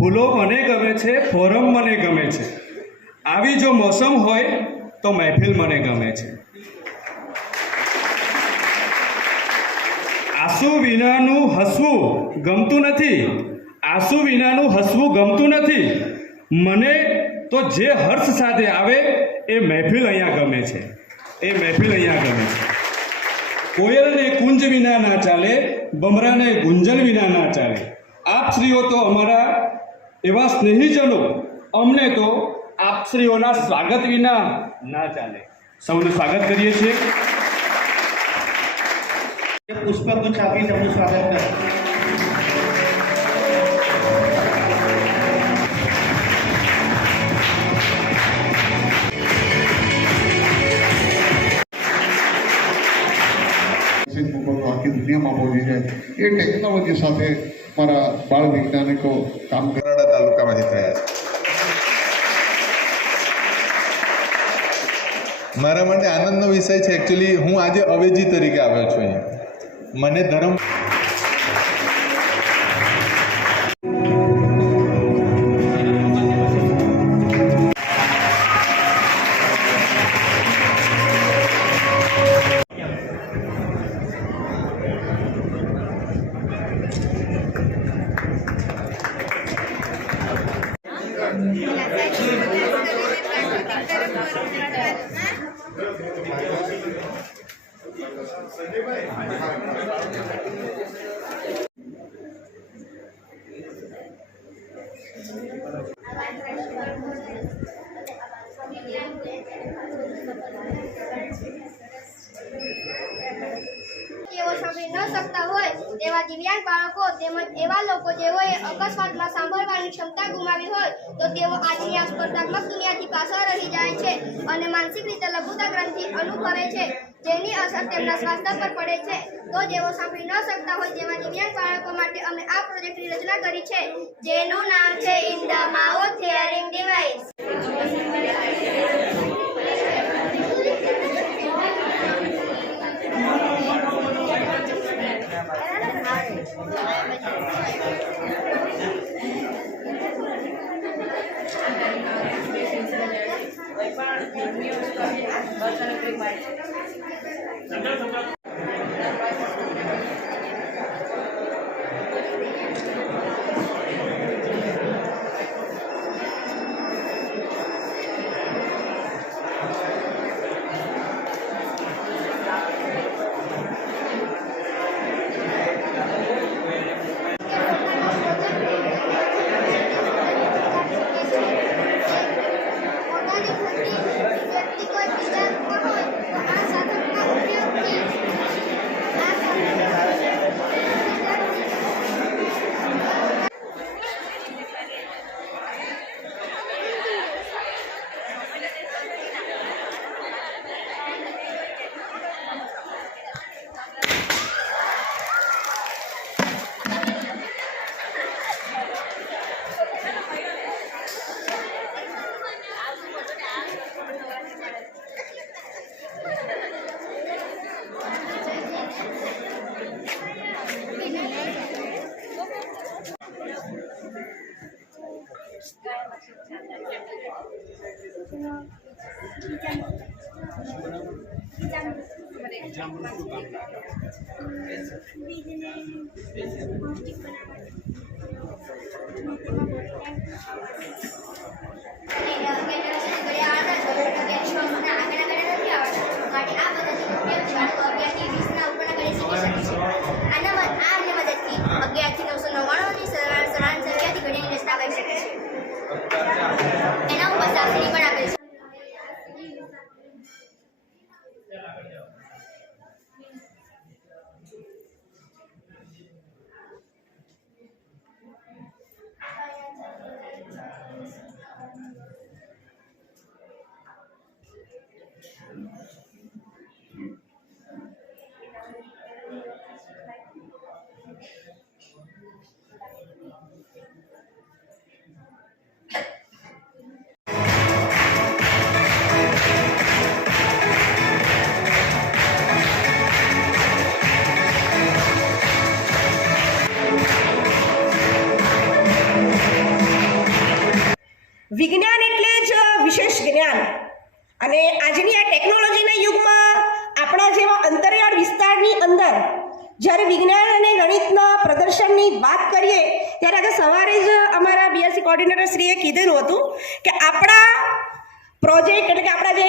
ફૂલો મને ગમે છે, ફોરમ મને ગમે છે, આવી જો મોસમ હોય તો મહેફિલ મને ગમે છે. આંસુ વિનાનું હસવું ગમતું નથી, આંસુ વિનાનું હસવું ગમતું નથી. મને તો જે હર્ષ સાથે આવે એ મહેફિલ અહીંયા ગમે છે, એ મહેફિલ અહીંયા ગમે છે. કોયલને કુંજ વિના ના ચાલે, ભમરાને ગુંજન વિના ના ચાલે. આપશ્રીઓ તો અમારા એવા સ્નેહીજનો, અમને તો આપશ્રીઓના સ્વાગત વિના ના ચાલે. સૌનું સ્વાગત કરીએ છીએ. પુષ્પગુચ્છ આપીને એમનું સ્વાગત કરે. આખી દુનિયામાં પહોંચી જાય એ ટેકનોલોજી સાથે મારા બાળ વૈજ્ઞાનિકો કામ કરાડા તાલુકામાંથી થયા છે. મારા માટે આનંદનો વિષય છે. એકચ્યુઅલી હું આજે અવેજી તરીકે આવ્યો છું અહીંયા. મને ધર્મ જેઓ સાંભળી ન શકતા હોય તેવા દિવ્યાંગ બાળકો તેમજ એવા લોકો જેઓએ અકસ્માતમાં સાંભળવાની ક્ષમતા ગુમાવી હોય તો તેઓ આજની આ સ્પર્ધાત્મક દુનિયાથી પાછળ રહી જાય છે અને માનસિક રીતે લઘુતાગ્રંથિ અનુભવે છે, જેની અસર તેમના સ્વાસ્થ્ય પર પડે છે. તો જેઓ સાંભળી ન શકતા હોય તેવા દિવ્યાંગ બાળકો માટે અમે આ પ્રોજેક્ટની રચના કરી છે, જેનું નામ છે in the mouth hearing device. વિજ્ઞાન અને આજની આ ટેકનોલોજીના યુગમાં આપણા જેવા અંતરિયાળ વિસ્તારની અંદર જ્યારે વિજ્ઞાન અને ગણિતના પ્રદર્શનની વાત કરીએ ત્યારે આગળ સવારે જ અમારા બીએસસી કોર્ડિનેટર શ્રીએ કીધેલું હતું કે આપણા પ્રોજેક્ટ એટલે કે આપણા જે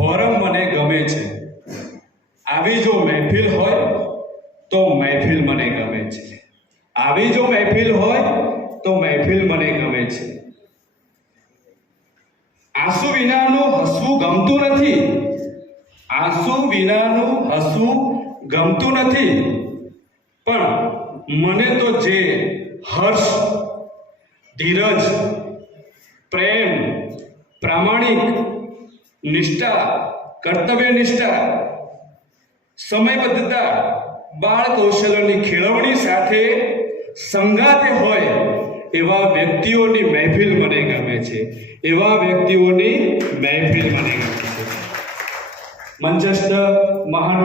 ફોરમ મને ગમે છે. આવી જો મહેફિલ હોય તો મહેફિલ મને ગમે છે. આવી જો મહેફિલ હોય તો મહેફિલ મને ગમે છે. આંસુ વિનાનું હસવું ગમતું નથી. આંસુ વિનાનું હસવું ગમતું નથી. પણ મને તો જે હર્ષ, ધીરજ, પ્રેમ, પ્રામાણિક, નિષ્ઠા, કર્તવ્યનિષ્ઠા, સમયબદ્ધતા, બાળ કૌશલ્યની ખેળવણી સાથે સંગાતે હોય એવા વ્યક્તિઓની મહેફિલ મને ગમે છે. એવા વ્યક્તિઓની મહેફિલ મને ગમે છે. મંચસ્થ મહાન